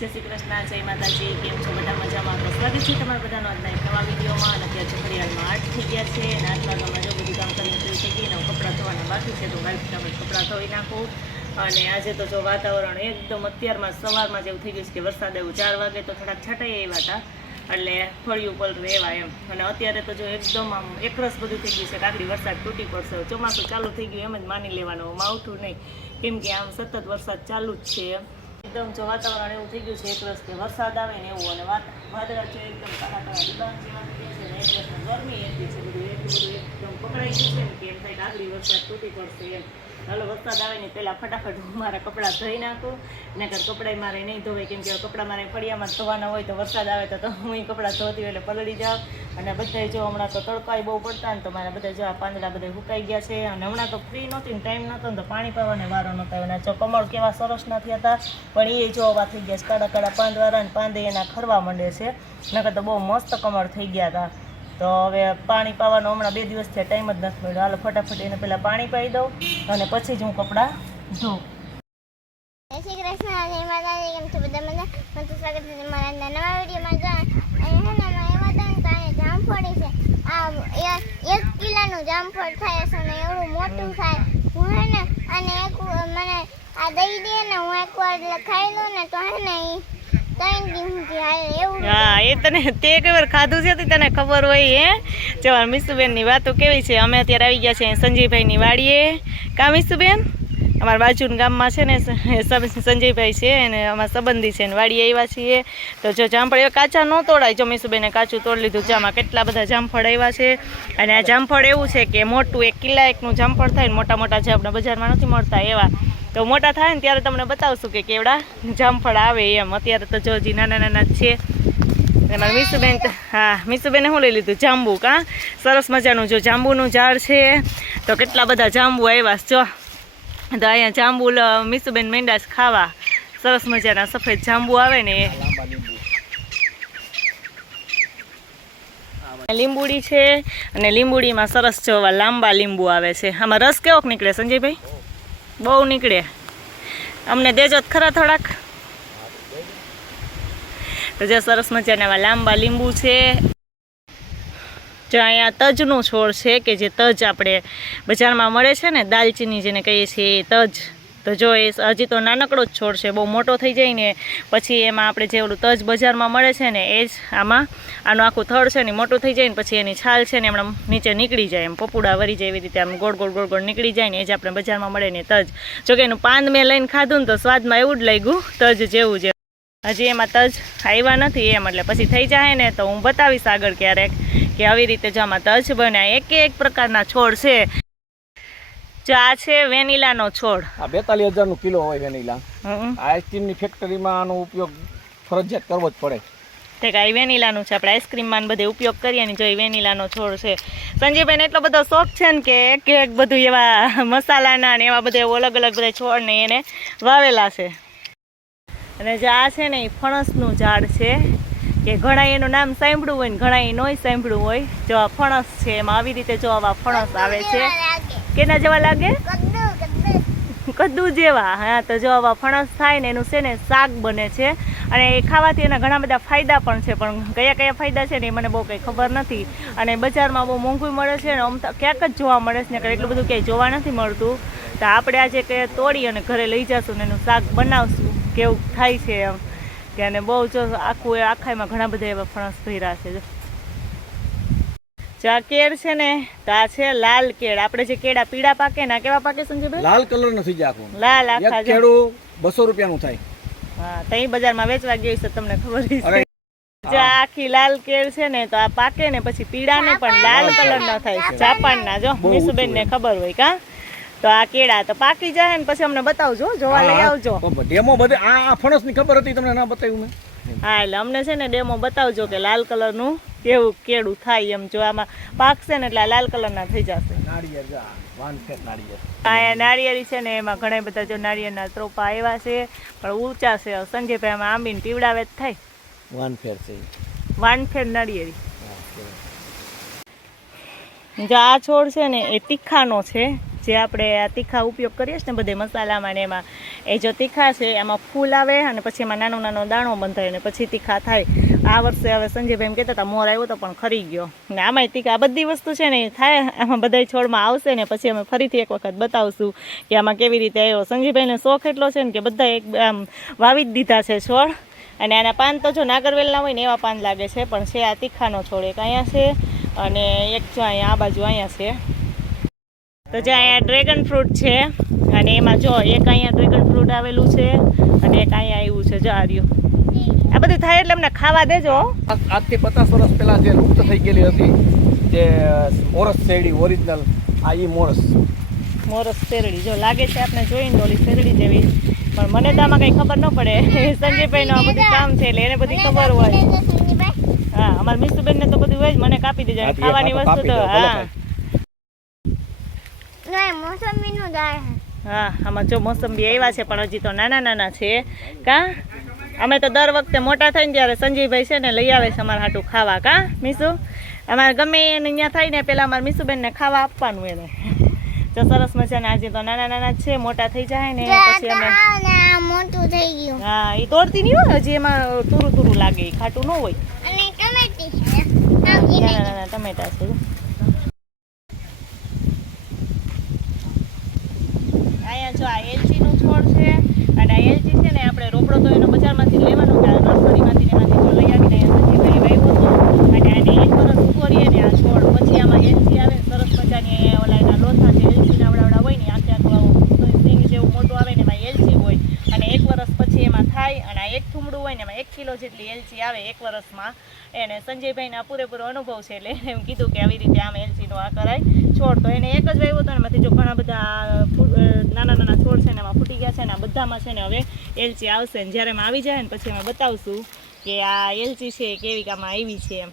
જય શ્રી કૃષ્ણ, જય માતાજી. કેમ છો બધા? મજામાં? સ્વાગત છે તમારા બધાનો આજના એક નવા વિડીયોમાં. અને અત્યારે ઘડિયાળમાં 8 થઈ ગયા છે અને 8 વાગ્યામાં જો બધું કામ કરીને ફ્રી થઈ ગઈ અને કપડાં ધોવાના બાકી છે, તો કાલે ફટાફટ કપડાં ધોઈ નાખું. અને આજે તો જો વાતાવરણ એકદમ અત્યારમાં સવારમાં જેવું થઈ ગયું છે કે વરસાદ એવું 4 વાગે તો થોડાક છટાઈ આવ્યા હતા, એટલે ફળિયું પલરું એવા એમ. અને અત્યારે તો જો એકદમ આમ એકરસ બધું થઈ ગયું છે, કાકડી વરસાદ તૂટી પડશે, ચોમાસું ચાલુ થઈ ગયું એમ જ માની લેવાનું, માવઠું નહીં, કેમ કે આમ સતત વરસાદ ચાલુ જ છે એમ. એકદમ જો વાતાવરણ એવું થઈ ગયું છે એકરસ કે વરસાદ આવે ને એવું, અને વાદળા છે એકદમ કાળા કાળા ડિબાંગ જેવા થઈ ગયા છે, ને એક ગરમી એટલી છે, બધું એકદમ પકડાઈ ગયું છે ને કે એમ થાય કે આગળ વરસાદ તૂટી પડશે એમ. હાલો વરસાદ આવે ને પહેલાં ફટાફટ હું મારા કપડાં ધોઈ નાખું, નકર કપડાં મારે નહીં ધોવાય, કેમ કે કપડાં મારે ફળિયામાં ધોવાના હોય તો વરસાદ આવે તો હું એ કપડાં ધોતી હોય એટલે પલળી જાઉં. અને બધા જો હમણાં તો તડકાઈ બહુ પડતા ને તો મારા બધા જો આ પાંદડા બધા સુકાઈ ગયા છે. અને હમણાં તો ફ્રી નહોતી ને ટાઈમ નહોતો ને તો પાણી પાવાને વારો નહોતો આવ્યો. અને જો કમળ કેવા સરસ નથી હતા, પણ એ જો આવા થઈ ગયા છે, કાળા કાળા પાંદવાળા ને પાંદે એના ખરવા માંડે છે, નકર તો બહુ મસ્ત કમળ થઈ ગયા હતા. તો હવે પાણી પાવાનો હમણાં 2 દિવસથી ટાઈમ જ નથી મળ્યો. હાલો ફટાફટ એને પહેલાં પાણી પાઈ દઉં અને પછી જ હું કપડાં ધોઉં. જય શ્રી કૃષ્ણ, જય માતાજી. કેમ છો બધા? મને તો સ્વાગત છે તમારા નવા વિડીયોમાં. જામફળી છે, આ 1 કિલોનું જામફળ થાય છે ને એવડું મોટું થાય. હું હે ને અને એક મને આ દઈ દે ને હું એકવાર ખાઈ લઉં ને તો હે ને હા, એ તને તે કઈ વાર ખાધું છે, તને ખબર હોય હે. જો મીસુબેનની વાતો કેવી છે. અમે અત્યારે આવી ગયા છે સંજયભાઈની વાડીએ. કા મીસુબેન? અમારા બાજુના ગામમાં છે ને સંજયભાઈ છે અને અમારા સંબંધી છે ને વાડીએ આવ્યા છીએ. તો જો જામફળ એવા કાચા ન તોડાય. જો મીસુબેને કાચું તોડી લીધું. જામાં કેટલા બધા જામફળ આવ્યા છે. અને આ જામફળ એવું છે કે મોટું 1 કિલા એકનું જામફળ થાય ને મોટા મોટા જે આપણે બજારમાં નથી મળતા એવા, તો મોટા થાય ને ત્યારે તમને બતાવશું કે કેવડા જામફળ આવે એમ. અત્યારે તો જો હજી નાના નાના જ છે. એમાં મીસુબેન, હા મીસુબેને શું લઈ લીધું? જાંબુ. કાં સરસ મજાનું જો જાંબુનું ઝાડ છે, તો કેટલા બધા જાંબુ આવ્યા જો. તો અહીંયા જાંબુ મીસુબેન માંડ્યા છે ખાવા. સરસ મજાના સફેદ જાંબુ આવે ને એ લીંબુડી છે. અને લીંબુડીમાં સરસ જોવા લાંબા લીંબુ આવે છે. આમાં રસ કેવોક નીકળે સંજયભાઈ? બહુ નીકળે. અમને દેજો ખરા થોડાક. તો જે સરસ મજાના આવા લાંબા લીંબુ છે. જો અહીંયા તજનું છોડ છે કે જે તજ આપણે બજારમાં મળે છે ને, દાલચીની જેને કહીએ છીએ એ તજ. તો જો એ હજી તો નાનકડો જ છોડ છે, બહુ મોટો થઈ જાય ને પછી એમાં આપણે જે ઓલું તજ બજારમાં મળે છે ને એ જ આમાં આનું આખું થડ છે ને મોટું થઈ જાય ને પછી એની છાલ છે ને હમણાં નીચે નીકળી જાય, એમ પપુડા વરી જાય એવી રીતે આમ ગોળ ગોળ ગોળ ગોળ નીકળી જાય ને એ જ આપણે બજારમાં મળે ને તજ. જોકે એનું પાન મેં લઈને ખાધું ને તો સ્વાદમાં એવું જ લાગ્યું તજ જેવું છે. હજી એમાં તજ આવ્યા નથી એમ, એટલે પછી થઈ જાય ને તો હું બતાવીશ આગળ ક્યારેક કે આવી રીતે જો આમાં તજ બને. એક પ્રકારના છોડ છે. જો આ છે વેનીલાનો છોડ. આ 42,000 કિલો હોય વેનીલા. આઈસ્ક્રીમની ફેક્ટરીમાં આનો ઉપયોગ ફરજિયાત કરવો જ પડે. તે કાંઈ વેનીલાનું છે, આપણે આઈસ્ક્રીમમાં બધે ઉપયોગ કરીએ ને. જો એ વેનીલાનો છોડ છે. સંજયભાઈને એટલો બધો શોખ છે ને કે એક બધું એવા મસાલાના ને એવા બધા અલગ અલગ બધા છોડ ને એને વાવેલા છે. અને જે આ છે ને એ ફણસનું ઝાડ છે કે ઘણા એનું નામ સાંભળ્યું હોય ને ઘણા એ નોય સાંભળ્યું હોય. જો આ ફણસ છે, એમાં આવી રીતે જો આવા ફણસ આવે છે. કેના જેવા લાગે? કદ્દુ જેવા. હા, તો જો આવા ફણસ થાય ને એનું છે ને શાક બને છે. અને એ ખાવાથી એના ઘણા બધા ફાયદા પણ છે, પણ કયા કયા ફાયદા છે ને એ મને બહુ કંઈ ખબર નથી. અને બજારમાં બહુ મોંઘું મળે છે ને, આમ ક્યાંક જ જોવા મળે છે ને, એટલું બધું ક્યાંય જોવા નથી મળતું. તો આપણે આજે કે તોડી અને ઘરે લઈ જશું ને એનું શાક બનાવશું, કેવું થાય છે એમ. અને બહુ જો આખું આખામાં ઘણા બધા એવા ફણસ ભર્યા છે. જો આ કેળ છે ને, તો આ છે લાલ કેળ. આપણે જે કેળા પીળા પાકે ને કેવા પાકે સંજયભાઈ? લાલ કલર નું થઈ જાય આખું. લાલ આખા કેળું 200 રૂપિયાનું થાય. હા, તો એ બજારમાં વેચવા ગઈ છે, તમને ખબર છે. જો આખી લાલ કેળ છે ને, તો આ પાકે ને પછી પીળા ને પણ લાલ કલર ના થાય છે. જાપાનના જો મીસુબેન ને ખબર હોય. કા તો આ કેળા તો પાકી જાય ને પછી અમને બતાવજો, જોવા લઈ આવજો. ડેમો બધે આ ફણસ ની ખબર હતી તમને ના બતાવ્યું મેં? હા, એટલે અમને છે ને ડેમો બતાવજો કે લાલ કલર નું કેવું કેળું થાય એમ. જો આમાં પાકશે ને એટલે લાલ કલર ના થઈ જશે. આ નાળિયેરી છે ને, એમાં ઘણા બધા જો નાળિયેરના ત્રોપા આવ્યા છે પણ ઊંચા છે. સંજયભાઈ આમાં આંબીને પીવડાવે જ થાય. વાનફેર નાળિયેરી. જો આ છોડ છે ને એ તીખાનો છે, જે આપણે આ તીખા ઉપયોગ કરીએ છીએ ને બધે મસાલામાં ને એમાં એ જો તીખા છે એમાં ફૂલ આવે અને પછી એમાં નાનો નાનો દાણો બંધાય ને પછી તીખા થાય. આ વર્ષે હવે સંજયભાઈ એમ કહેતા હતા મોર આવ્યો તો પણ ખરી ગયો ને આમાંય તીખા આ બધી વસ્તુ છે ને એ થાય આમાં બધા છોડમાં આવશે ને પછી અમે ફરીથી એક વખત બતાવશું કે આમાં કેવી રીતે આવ્યો. સંજયભાઈને શોખ એટલો છે ને કે બધા એક આમ વાવી જ દીધા છે છોડ અને આના પાન તો જો નાગરવેલના હોય ને એવા પાન લાગે છે પણ છે આ તીખાનો છોડ એક અહીંયા છે અને એક જો અહીંયા આ બાજુ અહીંયા છે. તો જે અહીંયા ડ્રેગન ફ્રૂટ છે અને એમાં જો એક અહીંયા ડ્રેગન ફ્રૂટ આવેલું છે અને એક અહીંયા આવ્યું છે જો આ રહ્યું. આ બધું થાય એટલે અમને ખાવા દેજો. આજથી 50 વર્ષ પહેલા જે લુપ્ત થઈ ગયેલી હતી જે મોરસ શેરડી ઓરિજિનલ આ ઈ મોરસ શેરડી જો લાગે છે આપણે જોઈને ઓલી શેરડી જેવી પણ મને તો આમાં કંઈ ખબર ન પડે. સંજયભાઈનું આ બધું કામ છે એટલે એને બધી ખબર હોય. હા અમારા મીસુબેનને તો બધું હોય જ મને કાપી દેજો ખાવાની વસ્તુ તો હા મોસંબીનું ઝાડ હા આમાં જો મોસંબી આવ્યા છે પણ હજી તો નાના નાના છે કા. અમે તો દર વખતે મોટા થઈને ત્યારે સંજયભાઈ છે ને લઈ આવે છે અમારા હાટું ખાવા કા મીસુ. અમારે ગમે એને અહીંયા થાય ને પહેલાં અમારા મીસુબેનને ખાવા આપવાનું એને. તો સરસ મજાના આજે તો નાના નાના છે મોટા થઈ જાય ને પછી અમે મોટું થઈ ગયું. હા એ તોડતી નહીં હોય હજી એમાં તુરું તુરું લાગે એ ખાટું ન હોય. અને ટમેટી છે નાના નાના ટમેટા છે. અહીંયા જો આ એલચીનું છોડ છે અને આ એલચી છે ને આપણે રોપડો તો એનો બજારમાંથી લેવાનો કે નર્સરીમાંથી એમાંથી જો લઈ આવીને સંજયભાઈ વાવ્યો હતો અને આને 1 વર્ષ ઉભો રહીએ ને આ છોડ પછી આમાં એલચી આવે સરસ મજાની ઓલા એના લોથા જે એલચીના આવડા હોય ને આખે આખું સિંગ જેવું મોટું આવે ને એમાં એલચી હોય અને 1 વર્ષ પછી એમાં થાય અને આ એક થુમડું હોય ને એમાં 1 કિલો જેટલી એલચી આવે 1 વર્ષમાં. એને સંજયભાઈના પૂરેપૂરો અનુભવ છે એટલે એમ કીધું કે આવી રીતે આમ એલચીનો આ કરાય છોડ. તો એને એક જ વાવ્યો હતો ને એમાંથી જો ઘણા બધા નાના નાના છોડ છે ને એમાં ફૂટી ગયા છે ને આ બધામાં છે ને હવે એલચી આવશે ને જ્યારે એમાં આવી જાય ને પછી અમે બતાવશું કે આ એલચી છે કેવી કામમાં આવી છે એમ.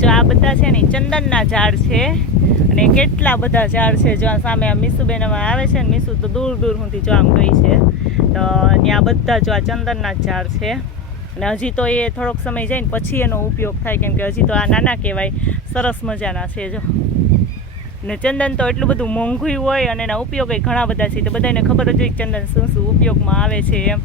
જો આ બધા છે ને ચંદનના ઝાડ છે અને કેટલા બધા ઝાડ છે જો સામે આ મીસુબેન આવે છે ને મીસુ તો દૂર દૂર સુધી જો આમ ગઈ છે તો ત્યાં બધા જો આ ચંદનના જ ઝાડ છે અને હજી તો એ થોડોક સમય જાય ને પછી એનો ઉપયોગ થાય કેમ કે હજી તો આ નાના કહેવાય સરસ મજાના છે જો. ને ચંદન તો એટલું બધું મોંઘું હોય અને એના ઉપયોગ ઘણા બધા છે તો બધાને ખબર જ હોય કે ચંદન શું શું ઉપયોગમાં આવે છે એમ.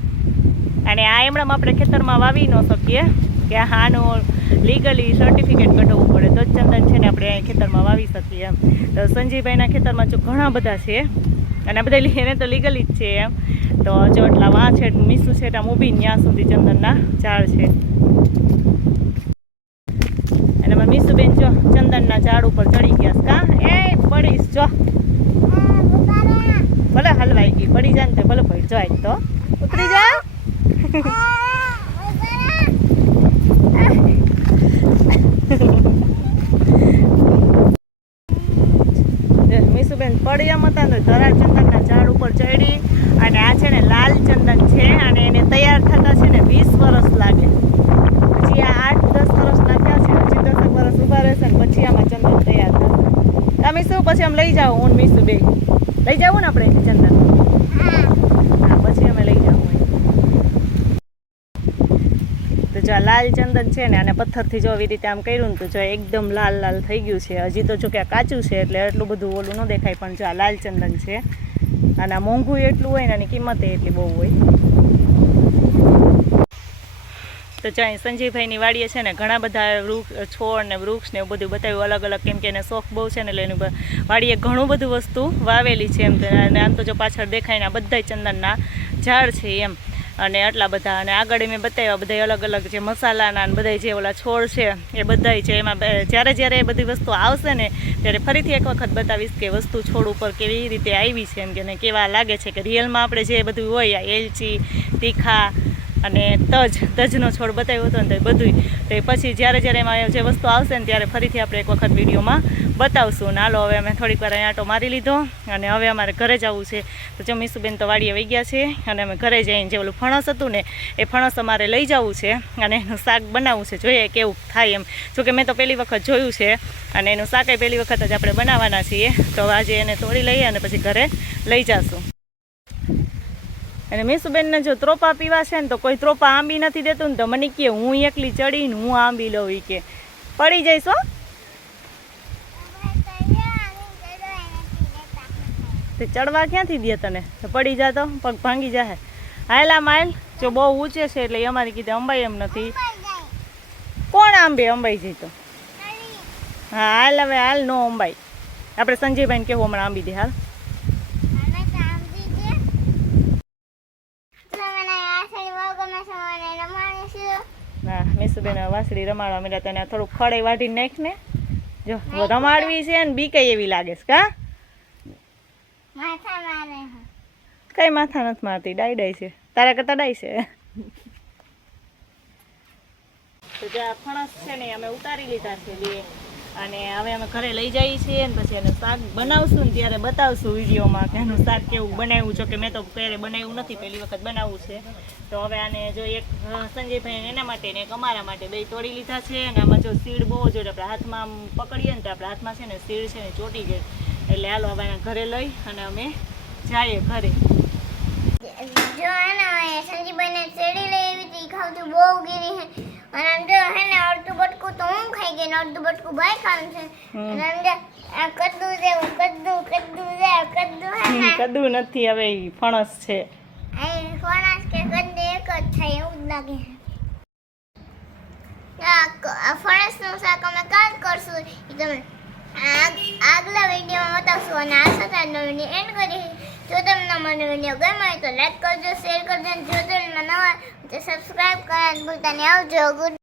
અને આ એમણામાં આપણે ખેતરમાં વાવી ન શકીએ કે આનું લીગલી સર્ટિફિકેટ કઢાવવું પડે તો જ ચંદન છે ને આપણે અહીં ખેતરમાં વાવી શકીએ એમ. તો સંજયભાઈના ખેતરમાં જો ઘણા બધા છે અને આ બધા એને તો લીગલી જ છે એમ. તો જો એટલા વાં છે મીસું છે આમ ઊભી ત્યાં સુધી ચંદનના ઝાડ છે અને એમાં મીસુબેન જો ચંદનના ઝાડ ઉપર ચડી ગયા કા એ પડીશ જો ભલે હલવાઈ ગઈ પડી જાય ને તો ભલે પડી જાય તો ઉતરી જા. મીસુબેન પડી એમ હતા ને ધરાર ચંદનના ઝાડ ઉપર ચડી અને આ છે ને લાલ ચંદન છે અને એને તૈયાર થતા છે ને 20 વર્ષ લાગે. હજી આ 8-10 વર્ષના થયા છે હજી 10 વર્ષ ઊભા રહેશે ને પછી આમાં ચંદન તૈયાર થશે. આ મીસુ પછી આમ લઈ જાઓ હું મીસુ બે લઈ જાવું ને આપણે ચંદન હા પછી અમે લઈ જાવું. તો જો આ લાલ ચંદન છે ને અને પથ્થરથી જો આવી રીતે આમ કર્યું ને તો જો એકદમ લાલ લાલ થઈ ગયું છે. હજી તો જો કે આ કાચું છે એટલે એટલું બધું ઓલું ન દેખાય પણ જો આ લાલ ચંદન છે અને આ મોંઘું એટલું હોય ને આની કિંમત એટલી બહુ હોય. તો જો અહીં સંજયભાઈની વાડીએ છે ને ઘણા બધા છોડ ને વૃક્ષ ને એવું બધું બતાવ્યું અલગ અલગ કેમ કે એને શોખ બહુ છે ને એટલે એની વાડીએ ઘણું બધું વસ્તુ વાવેલી છે એમ. અને આમ તો જો પાછળ દેખાય ને આ બધા ચંદનના ઝાડ છે એમ અને આટલા બધા અને આગળ મેં બતાવ્યા બધા અલગ અલગ જે મસાલાના અને બધા જે ઓલા છોડ છે એ બધા છે એમાં જ્યારે એ બધી વસ્તુ આવશે ને ત્યારે ફરીથી એક વખત બતાવીશ કે વસ્તુ છોડ ઉપર કેવી રીતે આવી છે એમ કે કેવા લાગે છે કે રિયલમાં આપણે જે બધું હોય આ એલચી તીખા અને તજનો છોડ બતાવ્યો હતો ને તો બધું. તો પછી જ્યારે એમાં જે વસ્તુ આવશે ને ત્યારે ફરીથી આપણે એક વખત વિડીયોમાં બતાવશું. ને હાલો હવે અમે થોડીક વાર આંટો મારી લીધો અને હવે અમારે ઘરે જવું છે. તો જો મીસુબેન તો વાડીએ વહી ગયા છે અને અમે ઘરે જઈને જે ઓલું ફણસ હતું ને એ ફણસ અમારે લઈ જવું છે અને એનું શાક બનાવવું છે. જોઈએ કેવું થાય એમ. જોકે મેં તો પહેલી વખત જોયું છે અને એનું શાક પહેલી વખત જ આપણે બનાવવાના છીએ. તો આજે એને તોડી લઈએ અને પછી ઘરે લઈ જશું. અને મીસુબેનને જો ત્રોપા પીવા છે ને તો કોઈ ત્રોપા આંબી નથી દેતું ને તો મને કહે હું એકલી ચડીને હું આંબી લઉં. એ કે પડી જઈશ હો. તે ચડવા ક્યાંથી દે તને? તો પડી જા તો પગ ભાંગી જાય. હાયલા માઇલ જો બહુ ઊંચે છે એટલે અમારી કીધે અંબાઈ એમ નથી. કોણ આંબે? અંબાઈ જઈ તો હા હાલ હવે હાલ નો અંબાઈ. આપણે સંજયભાઈને કેવું હમણાં આંબી દે હાલ. હા મીસુબેન વાસળી રમાડવા માંડ્યા. તને થોડુંક ખડે વાઢીને નાખ ને. જો રમાડવી છે ને બીકે એવી લાગે છે કા? કઈ માથા નથી મારતી, ડાઈ છે. તારા કરતા ડાઈ છે. તો જે આ ફણસ છે ને અમે ઉતારી લીધા છે બે અને હવે અમે ઘરે લઈ જઈએ છીએ અને પછી એનું શાક બનાવશું ને ત્યારે બતાવશું વિડીયોમાં કે એનું શાક કેવું બનાવ્યું. છો કે મેં તો ક્યારે બનાવ્યું નથી, પહેલી વખત બનાવવું છે. તો હવે આને જો એક સંજયભાઈ એના માટે ને એક અમારા માટે બે તોડી લીધા છે. અને આમાં જો સીડ બહુ જોઈએ આપણે હાથમાં આમ પકડીએ ને તો આપણા હાથમાં છે ને સીડ છે ને ચોટી જાય. એટલે હાલો હવે એના ઘરે લઈ અને અમે જઈએ ઘરે. જો હે ને સંજીભાઈને ચેડી લઈ એવી હતી ખાવતું બહુ ગીરી હે અને આમ જો હે ને અડધું બટકું તો હું ખાઈ ગઈ ને અડધું બટકું ભાઈ ખાવાનું છે. અને આમ જો આ કદ્દુ જેવું કદ્દુ હે ને કદ્દુ નથી હવે ફણસ છે. આ ફણસ કે કદ્દુ એક જ થાય એવું જ લાગે છે. આ ફણસનું શાક અમે કાલ કરશું એ તમે આગલા વિડીયોમાં બતાવશું. અને આ સાથે આજનો વિડીયો એન્ડ કરી. જો તમને મને વિડીયો ગમ્યો હોય તો લાઈક કરજો, શેર કરજો અને જો તમે નવા તો સબસ્ક્રાઇબ કરવાનું ભૂલતા નહીં. આવજો. ગુડ